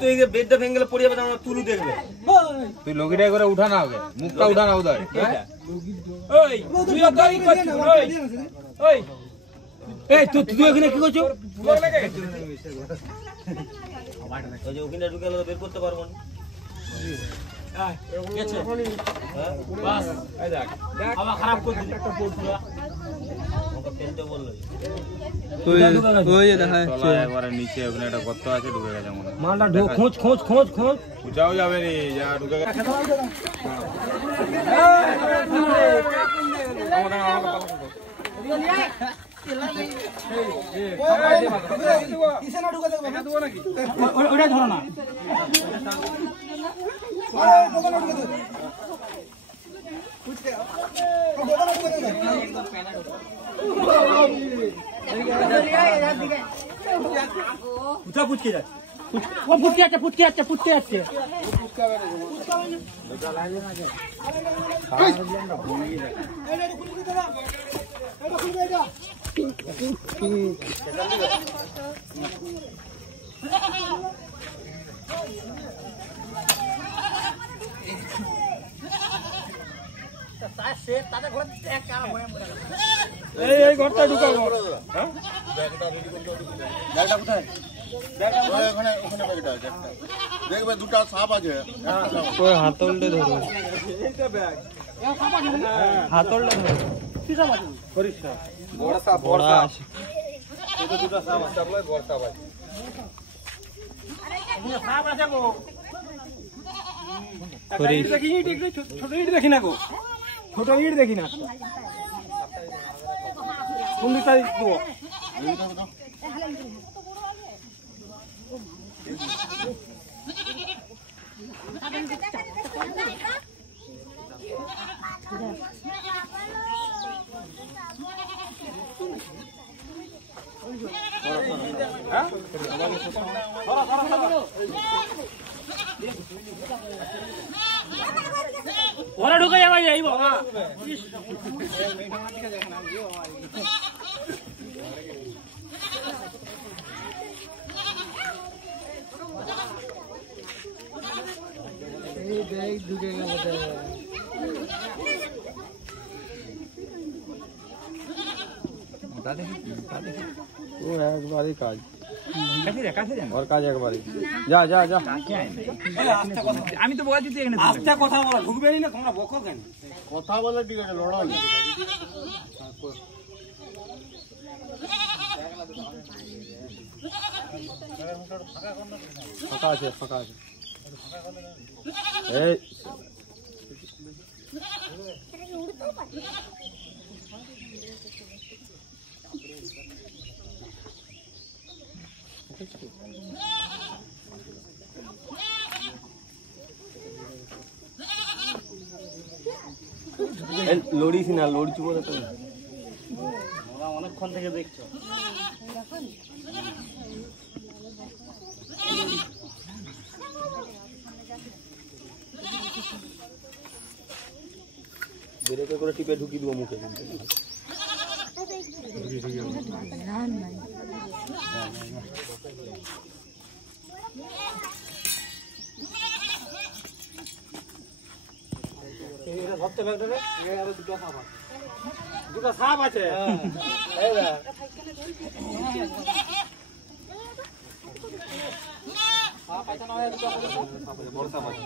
তুই বেডটা ভেঙে গেলে পড়ে যাবে, তুলু দেখবে। তুই লগিটা করে উঠা না, আগে মুখটা উঠা না উদয়। তুই ওখানে কি করছো? ওখানে ঢুকে বের করতে পারবো না। নিচে ওখানে একটা গর্ত আছে, ঢুকে গেছে মনে হয়। মালটা খোঁজ খোঁজ খোঁজ খোঁজ উঠাও যাবে নি, যা ঢুকে গেছে। ফুটকে যাচ্ছে। ঘরটা ঢুকাবো। দেখবে দুটা সাপ আছে, হাতলটা ধরো, হাতলটা ধরো। কি সাপ আছে? বড় সাপ, বড় আছে। দুটা সাপ আছে, বড় সাপ আছে। সাপ আছে গো। দেখি ছোট ইট দেখি না গো, ছোট ইট দেখি না। কোন দিকটা দেবো? ওরা ঢুকে যাবে এই বাবা। ঢুকে গেল ও একবারই কাজ, ওর কাজ একবারই। যা যা যা, আমি তো বলছি তুই এখানে আস্তে কথা বলা, ঢুকবে না তোমরা, বকো কেন? কথা বলে ঠিক আছে, লড়াও না। ফাঁকা আছে, ফাঁকা আছে। এই লড়িস না, লড়ছি বলে তো অনেকক্ষণ থেকে দেখছো। বেরেকে করে টিপে ঢুকিয়ে দেবো মুখে। ধরতে লাগবে, দুটো সাপ আছে। বড় সাপ আছে।